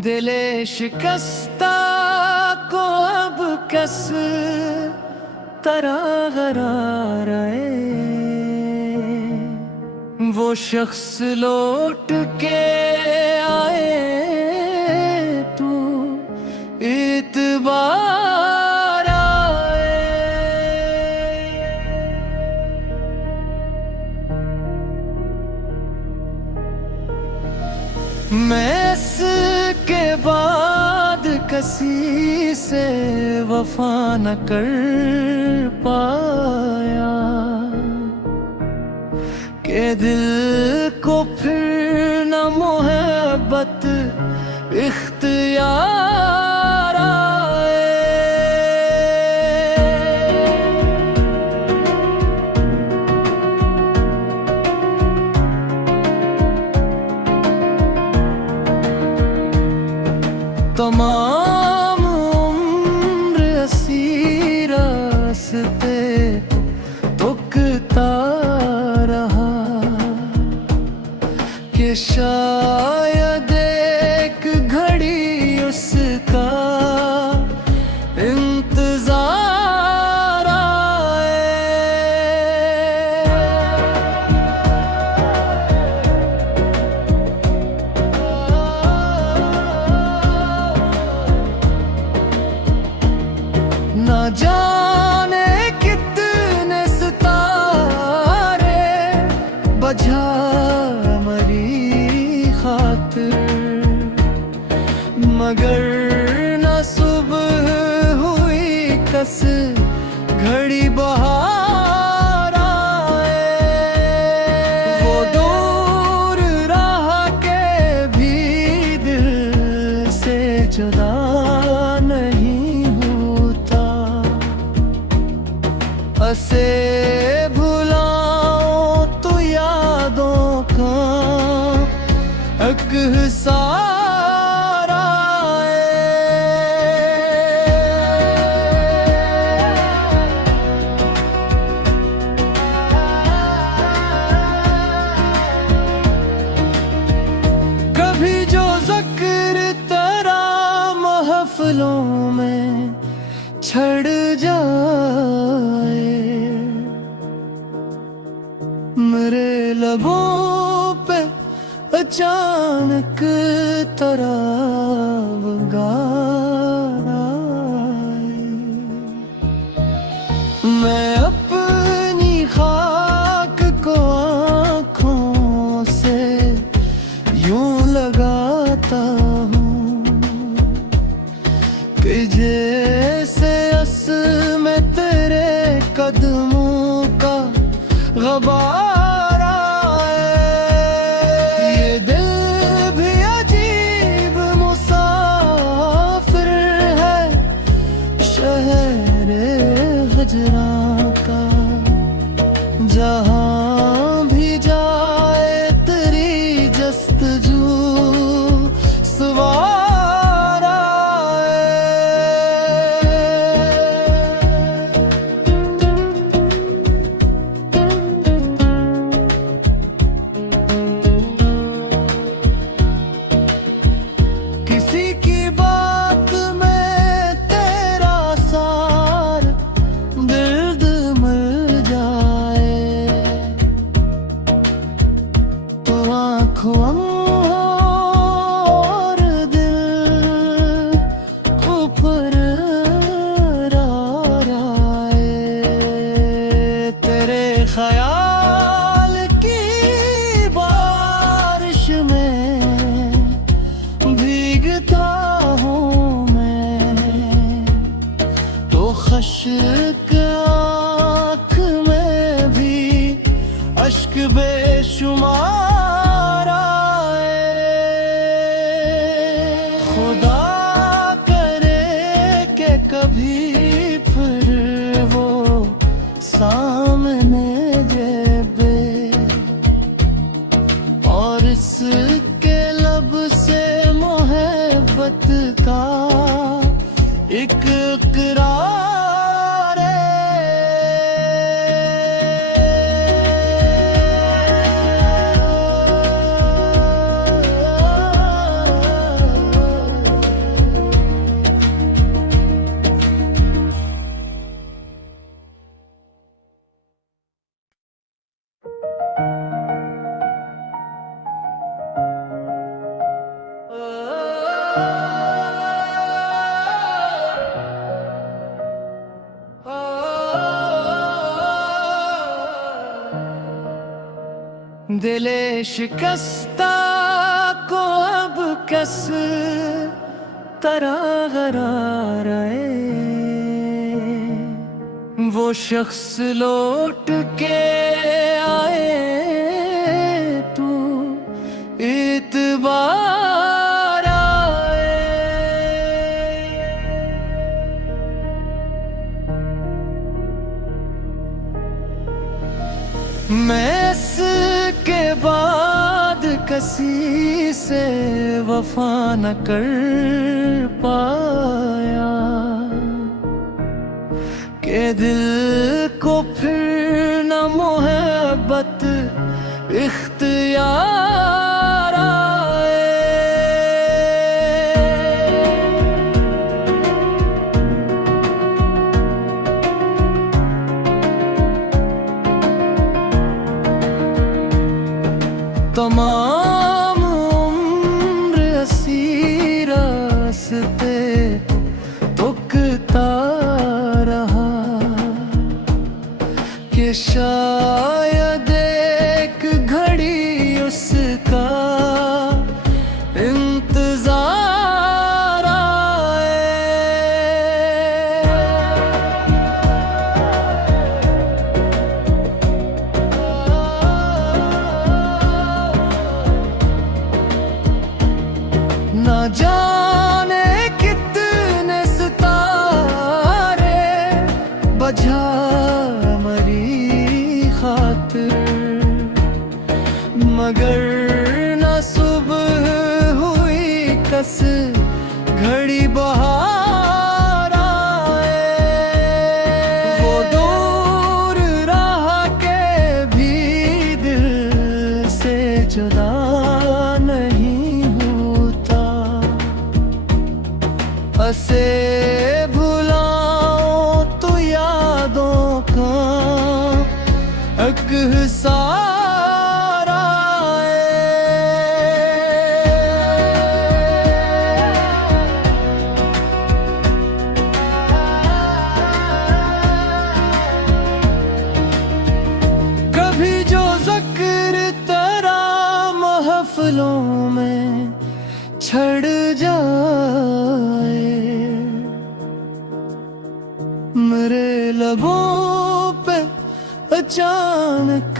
दिले शिकस्ता को अब किस तरह करार आए, वो शख्स लौट के आए तू इतबार आए। मैं इसके बाद किसी से वफा न कर पाया के दिल को फिर न मोहब्बत इख्तियार आए। तमाम उम्र असी रास्ते तुकता रहा कि शायद एक घड़ी उसका इंतजार आए। ना जाने कितने सितारे बजा मरी खातिर, मगर न सुबह हुई कस घड़ी बहार आए। वो दूर रह के भी दिल से जुदा नहीं होता, असे भुलाओ तो यादों का एक सहारा है। कभी जो ज़िक्र तेरा महफिलों में छड़ जाए, मेरे लबों पे अचानक तराव गाए। मैं अपनी खाक को आँखों से यूं लगाता हूँ कि जैसे में तेरे कदमों का गबार आए। ये दिल भी अजीब मुसाफिर है शहर हिजरां का, जहां भी जाए तेरी जस्तजू सवार आए। किसी की बात में तेरा सार दर्द मिल जाए, तो आँखों और दिल को फरार आए। तेरे ख्याल की बारिश में भीगता हूँ मैं, तो खश्क आँख में भी अश्क बेशुमार आए। खुदा करे कि कभी फिर वो सामने जेबे और इसके लब से मोहब्बत का एक इकरार है। दिले शिकस्ता को अब किस तरह करार आए, वो शख्स लौट के आए तू इतबार आए। मैं इसके बाद किसी से वफा न कर पाया के दिल को फिर न मोहब्बत इख्तियार आए। तमाम उम्र असी रास्ते तुकता रहा कि शायद एक घड़ी उसका इंतजार आए। ना जाने कितने सितारे बजा मरी खातिर, मगर न सुबह हुई कस घड़ी बहार आए। वो दूर रह के भी दिल से जुदा नहीं होता, असे भुलाओ तो यादों का एक सहारा है। कभी जो ज़िक्र तेरा महफिलों में छड़ जाए, मेरे लबों पे अचानक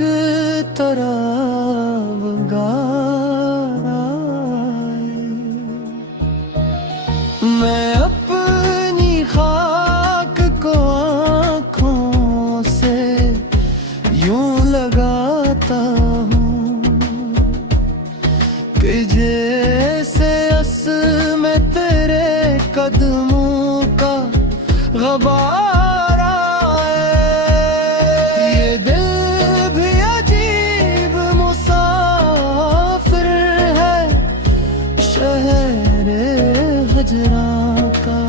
तराब गाए। मैं अपनी खाक को आँखों से यूं लगाता हूँ कि जैसे में तेरे कदमों का गबार आए। ये दिल भी अजीब मुसाफिर है शहर हजरां का,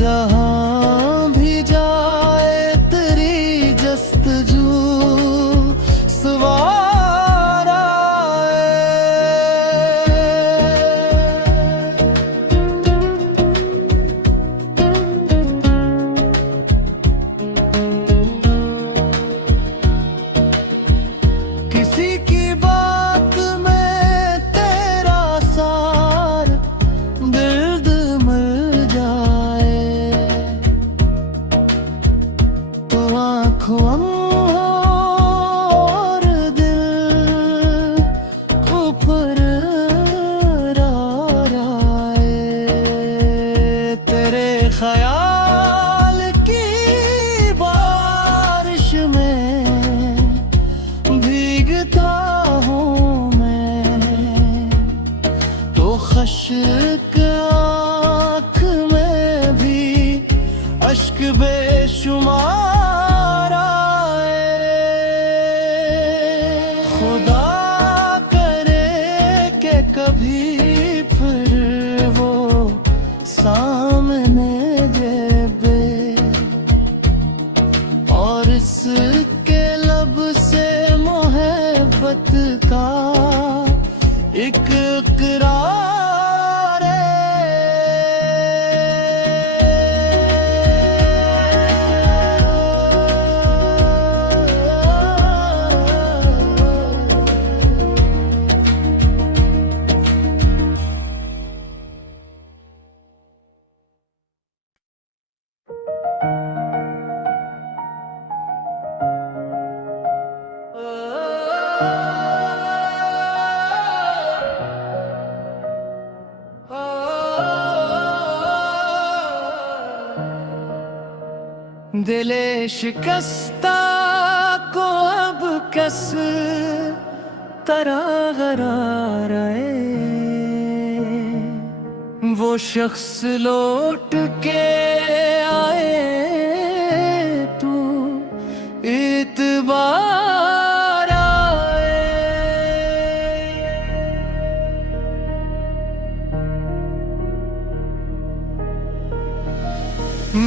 जहां भी जाए तेरी जस्तजू सवार आए। किसी की बात में तेरा सार दर्द मिल जाए, तो आँखों और दिल को फरार आए। तेरे ख्याल की बारिश में भीगता हूँ मैं, तो खश्क आँख में भी अश्क बेशुमार आए। खुदा करे कि कभी फिर वो सामने जेबे और इसके लब से मोहब्बत का एक इकरार है। दिले शिकस्ता को अब किस तरह करार आए, वो शख्स लौट के आए तू इतबार आए।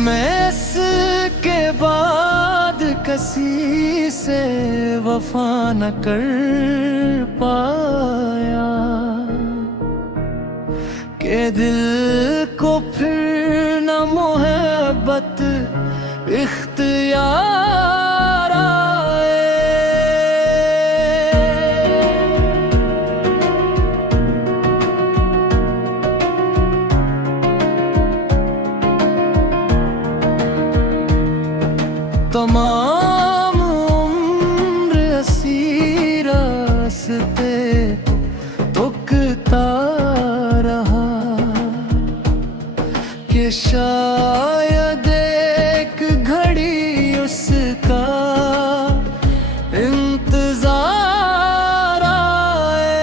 मैं इसके बाद किसी से वफा न कर पाया के दिल को फिर न मोहब्बत इख्तियार आए। तमाम उम्र असी रास्ते तुकता रहा कि शायद एक घड़ी उसका इंतजार आए।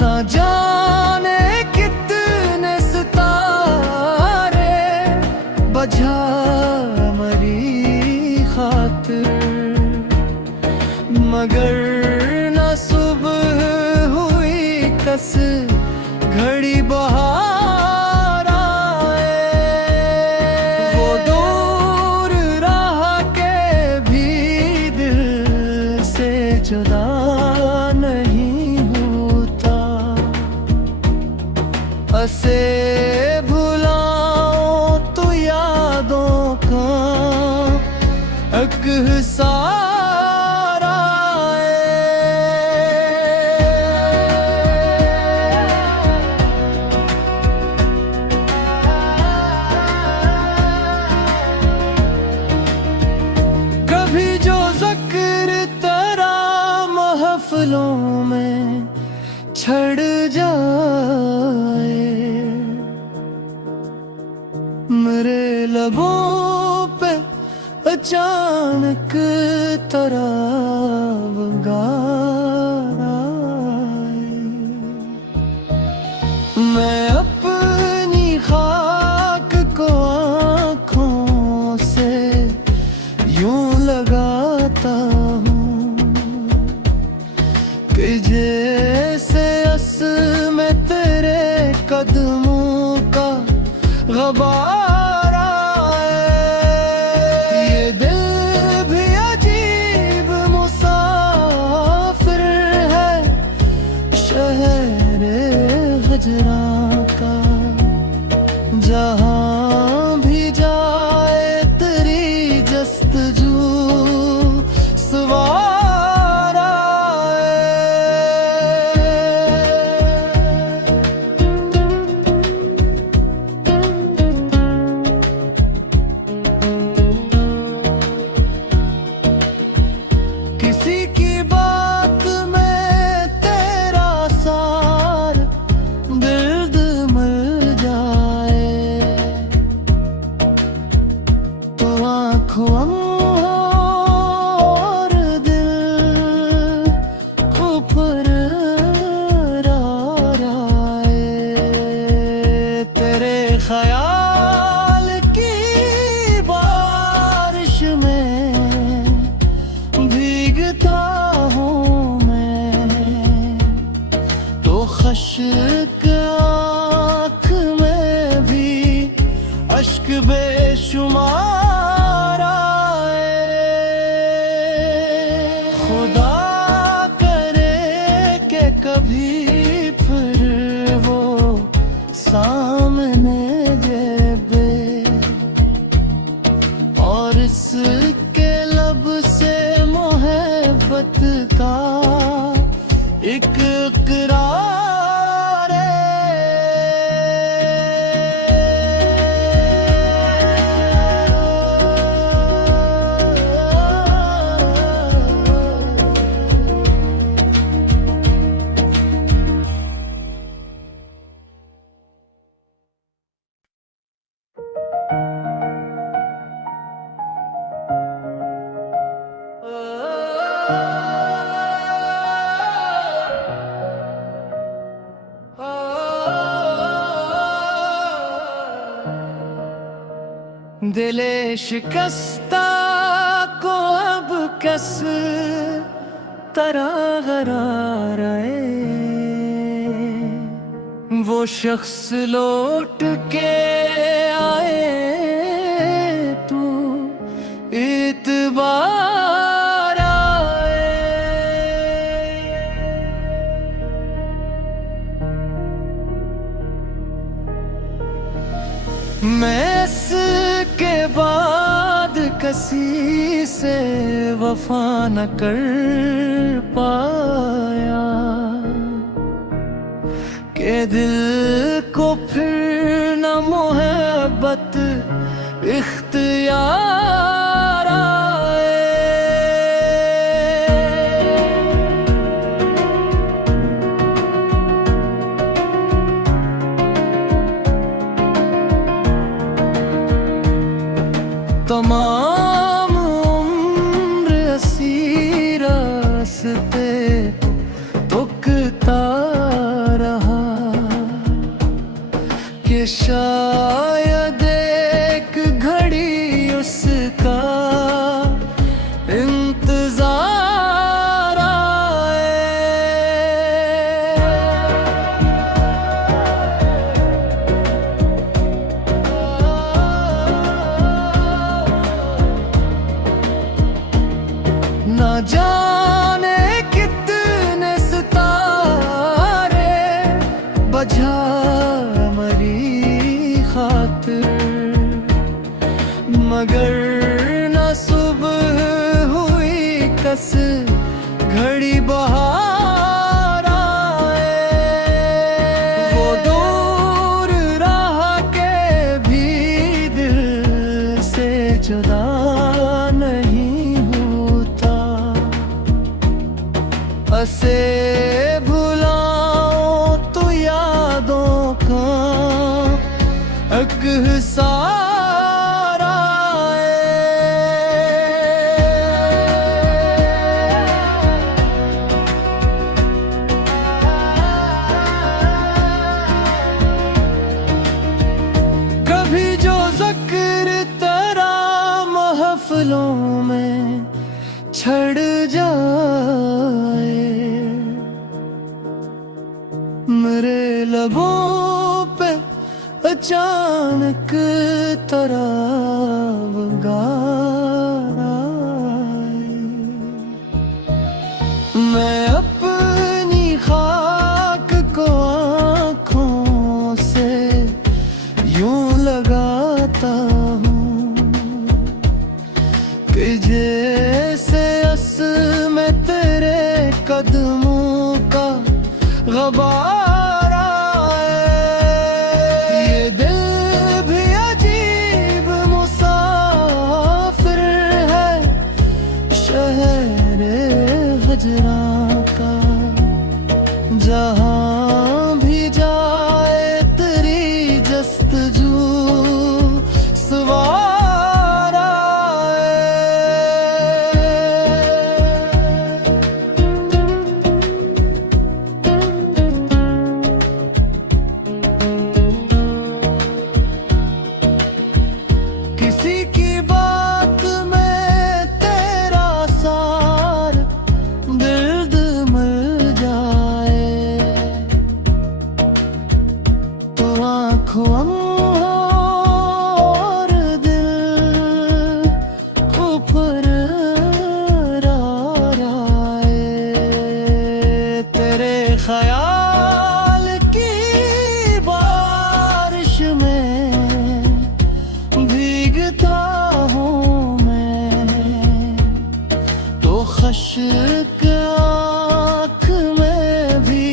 ना जाने कितने सितारे बजा मगर न सुबह हुई कस घड़ी बहार आए। वो दूर रह के भी दिल से जुदा नहीं होता, असे भुलाओ तो यादों का एक हिस्सा महफिलों में छड़ जाए, मेरे लबों पे अचानक तराव गार आए। मैं अपनी खाक को आँखों से यूं लगाता हूँ कि जैसे में तेरे कदमों का गबार आए। ये दिल भी अजीब मुसाफिर है शहर हजरां का, जहाँ भी जाए तेरी जस्तजू सवार। किसी की बात में तेरा सार दर्द मिल जाए, तो आँखों और दिल को फरार आए। तेरे ख्याल की बारिश में भीगता हूँ मैं, तो खश्क आँख में भी अश्क बेशुमार आए। खुदा करे कि कभी फिर वो सामने जेबे और इसके लब से मोहब्बत का एक इकरार है। दिले शिकस्ता को अब किस तरह करार आए, वो शख्स लौट के आए तू इतबार आए। मैं इसके बाद किसी से वफा न कर पाया के दिल को फिर न मोहब्बत इख्तियार आए। तमाम उम्र असी रास्ते तुकता रहा कि शायद एक घड़ी उसका इंतजार आए। न जाने कितने सितारे बजा मरी खातिर, मगर न सुबह हुई कस घड़ी बहार आए। वो दूर रह के भी दिल से जुदा नहीं होता, असे भुलाओ तो यादों का एक सहारा है। कभी जो ज़िक्र तेरा महफिलों में छड़ जाए, मेरे लबों पे अचानक तरावगार आए। मैं अपनी खाक को आँखों से यूं लगाता हूँ कि जैसे में तेरे कदमों का गबार आए। ये दिल भी अजीब मुसाफिर है शहर हजरां का, जहाँ भी जाए तेरी जस्तजू सवार आए। किसी की बात में तेरा सार दर्द मिल जाए, तो आँखों और दिल को फरार आए। तेरे ख्याल की बारिश में भीगता हूँ मैं, तो खश्क आँख में भी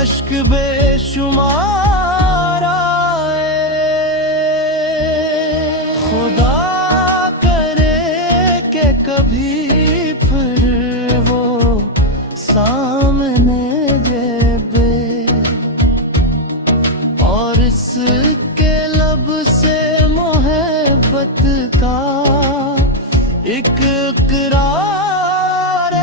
अश्क बेशुमार आए। खुदा करे कि कभी फिर वो सामने जेबे और इसके लब से मोहब्बत का एक इकरार है।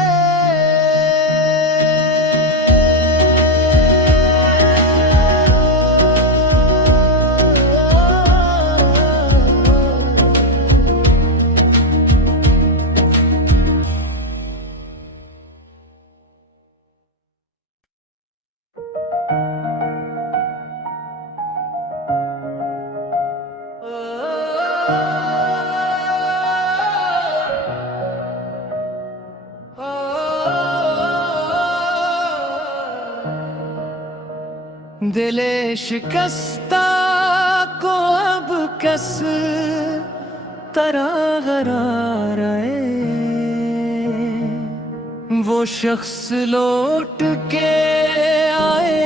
दिले शिकस्ता को अब किस तरह करार आए, वो शख्स लौट के आए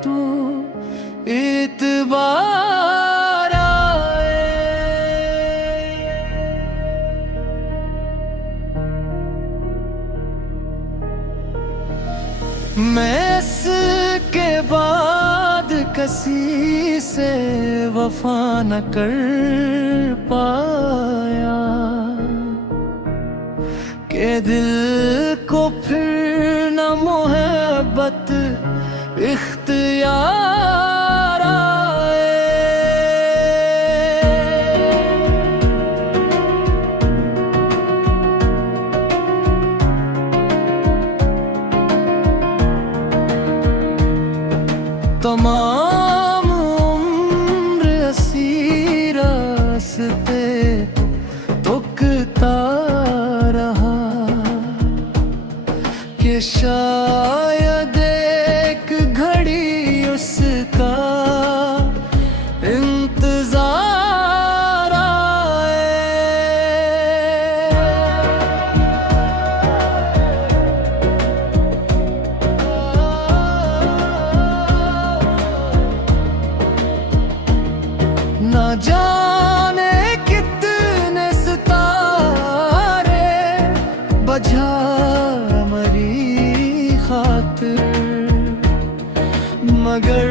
तू इतबार आए। मैं इसके बाद किसी से वफा न कर पाया के दिल को फिर न मोहब्बत इख्तियार आए। तमाम उम्र असी रास्ते तुकता रहा कि शायद एक घड़ी उसका इंतजार आए। न जाने कितने सितारे बजा मरी खातिर, मगर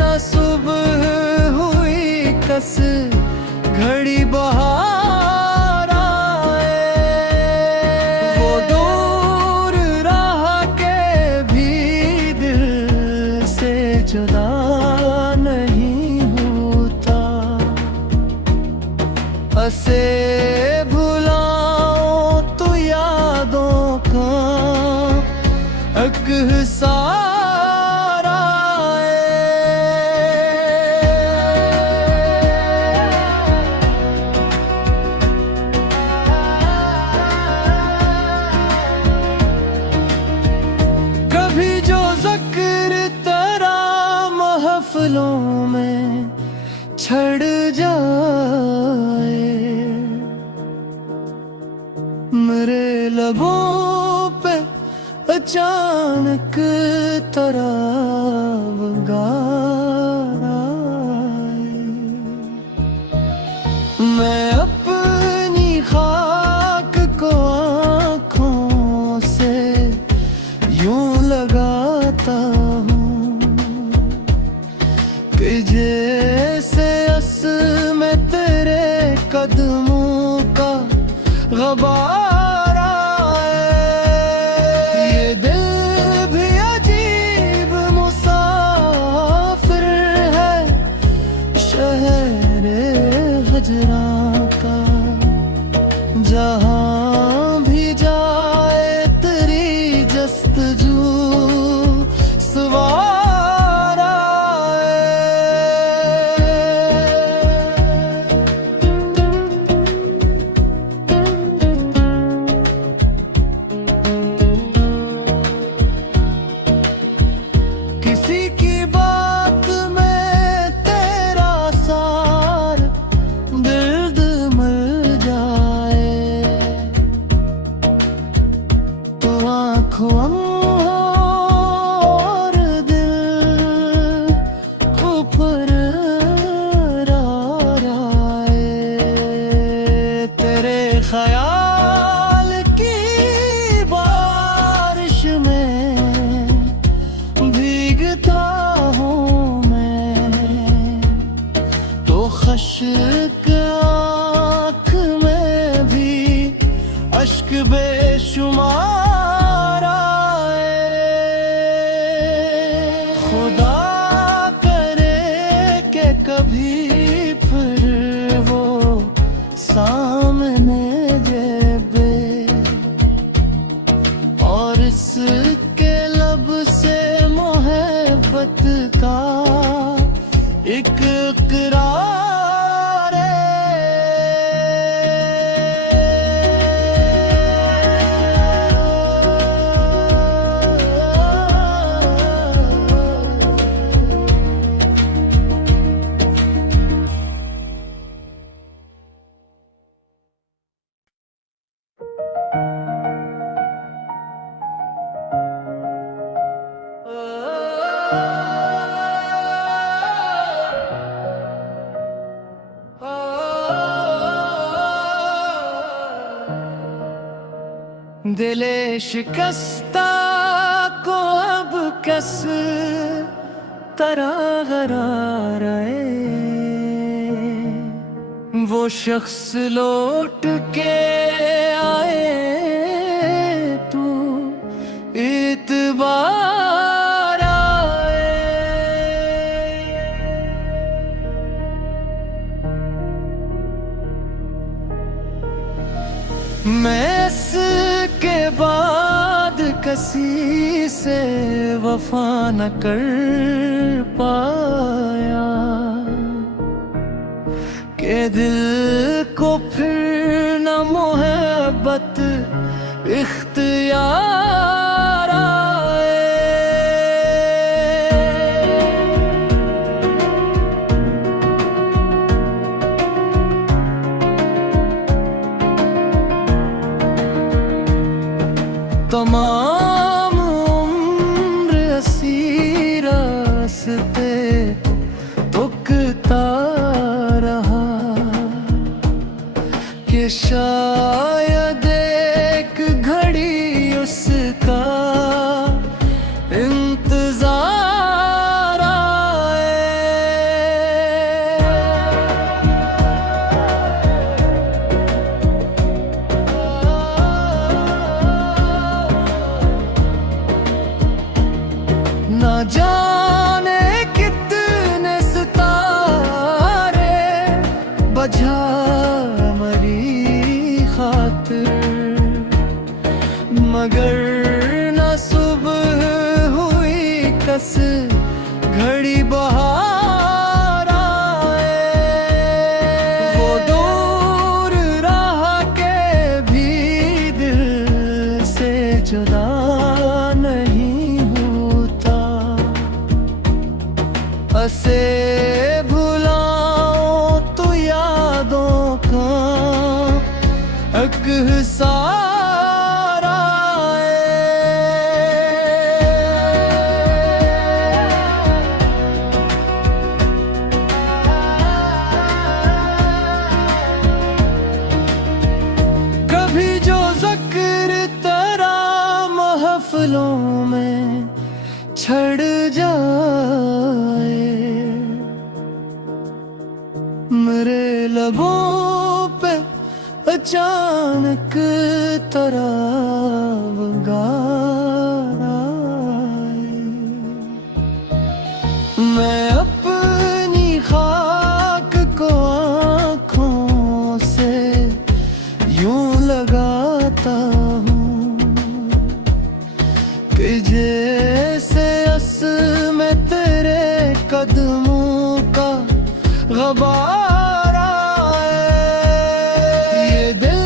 न सुबह हुई कस घड़ी बहार आए। वो दूर रह के भी दिल से जुदा नहीं होता, असे भुलाओ तो यादों का एक सहारा है। कभी जो ज़िक्र तेरा महफिलों में छड़ जाए, मेरे लबों पे अचानक तरावगार आए। मैं अपनी खाक को आँखों से यूं लगाता हूँ कि जैसे में तेरे कदमों का गबार आए। ये दिल भी अजीब मुसाफिर है शहर हजरां का, जहां भी जाए तेरी जस्तजू सवार आए। किसी की बात में तेरा सार दर्द मर जाए, तो आँखों और दिल को फरार आए। तेरे ख्याल की बारिश में भीगता हूँ मैं, तो खश्क आँख में भी अश्क बेशुमार आए। खुदा करे कि कभी फिर वो सामने जेबे और इसके लब से मोहब्बत का एक इकरार है। दिले शिकस्ता को अब किस तरह करार आए, वो शख्स लौट के आए तू इतबार आए। मैं इसके बाद किसी से वफा न कर पाया के दिल को फिर न मोहब्बत इख्तियार आए। तमाम उम्र असीर रास्ते तुकता रहा कि शायद एक घड़ी उसका इंतजार आए। ना जाने कितने सितारे बजा मरी खातिर, मगर न सुबह हुई कस घड़ी बहार आए। वो दूर रह के भी दिल से जुदा नहीं होता, असे भुलाओ तो यादों का एक सहारा है। कभी जो ज़िक्र तेरा महफिलों में छड़ जाए, मेरे लबों पे अचानक तराव गार आए। मैं अपनी खाक को आँखों से यूं लगाता हूँ कि जैसे में तेरे कदमों का ग़बार आए। ये दिल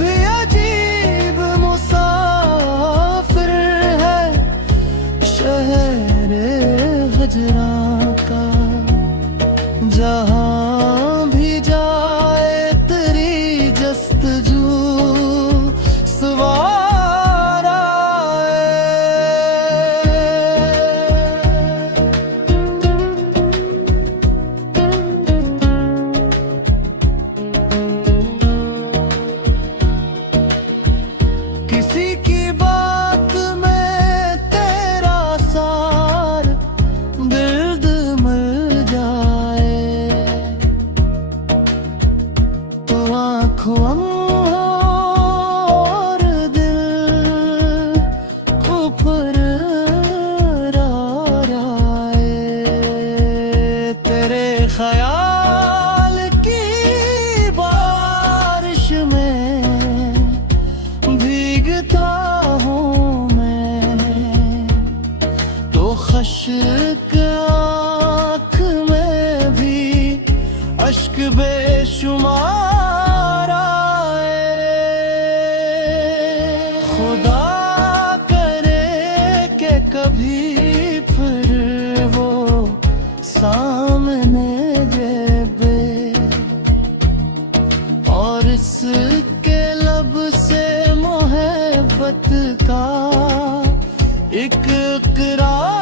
भी अजीब मुसाफिर है शहर हिजरां का, जहाँ भी जाए तेरी जस्तजू सवार आए। किसी की बात में तेरा सार दर्द मर जाए, तो आँखों और दिल को फरार आए। तेरे ख्याल की बारिश में भीगता हूँ मैं, तो खश्क आँख में भी अश्क बेशुमार आए। खुदा करे कि कभी फिर वो सामने जेबे और इसके लब से मोहब्बत का एक इकरार